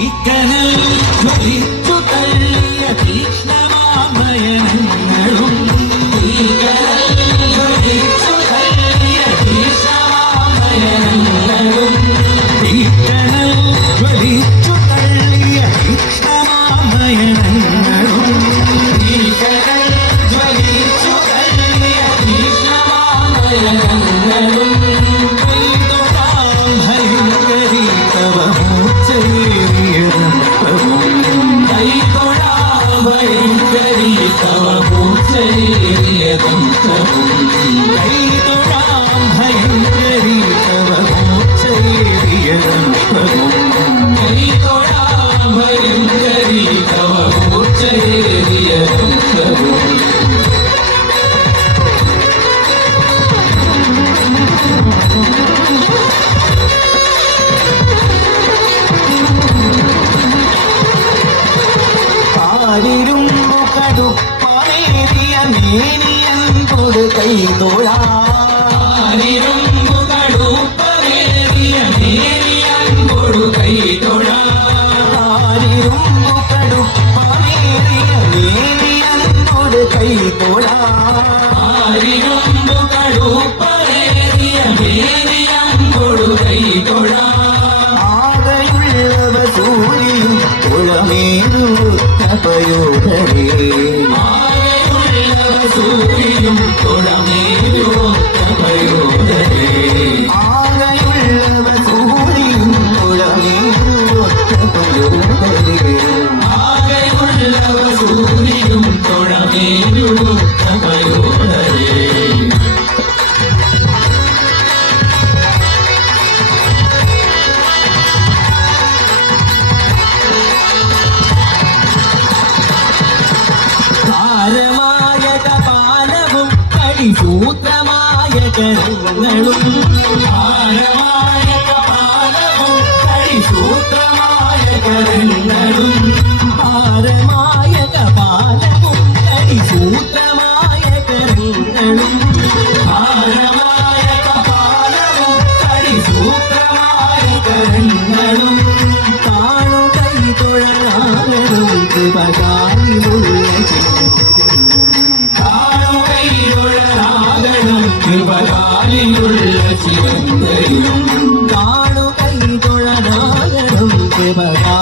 തീക്കനൽ ജ്വലിച്ചു തള്ളിയ തീക്ഷ്ണമാമയനങ്ങളും തീക്കനൽ ജ്വലിച്ചു തള്ളിയ തീക്ഷ്ണമാമയനങ്ങളും തീക്കനൽ ജ്വലിച്ചു തള്ളിയ തീക്ഷ്ണമാമയനങ്ങളും തീക്കനൽ ജ്വലിച്ചു തള്ളിയ തീക്ഷ്ണമാമയനങ്ങളും സൂത്രമായ കരങ്ങളും ഭാരമായ കപാലവും സൂത്രമായ കരങ്ങളും ഭാരമായ കപാലവും സൂത്രമായ കരങ്ങളും ഭാരമായ കപാലവും സൂത്രമായ കരങ്ങളും താണു കൈ തൊഴാനും കൃപകാലിലുള്ള കൃപകാലിലുള്ള ചിരന്തയും കാണു കൈ തൊഴനാകണം കൃപകാ